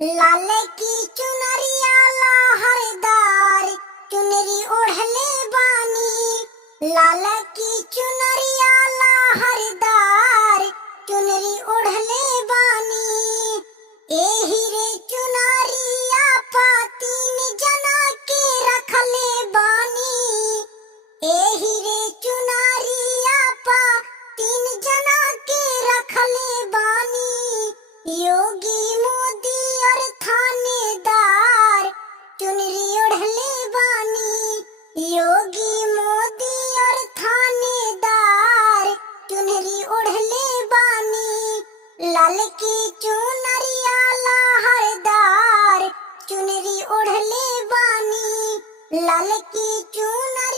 लाल की चुनरिया लहरदार चुनरी ओढ़ले बानी। लाल की चुनरिया लहरदार चुनरी ओढ़ले बानी। एही रे चुनरिया पा तीन जना के रखले बानी। एही रे चुनरिया पा तीन जना के रखले बानी। योगी मोदी और थानेदार चुनरी ओढ़ले बानी। योगी मोदी और थानेदार चुनरी ओढ़ले बानी। लाल की चुनरिया लहरदार चुनरी ओढ़ले बानी। लाल की चुनरी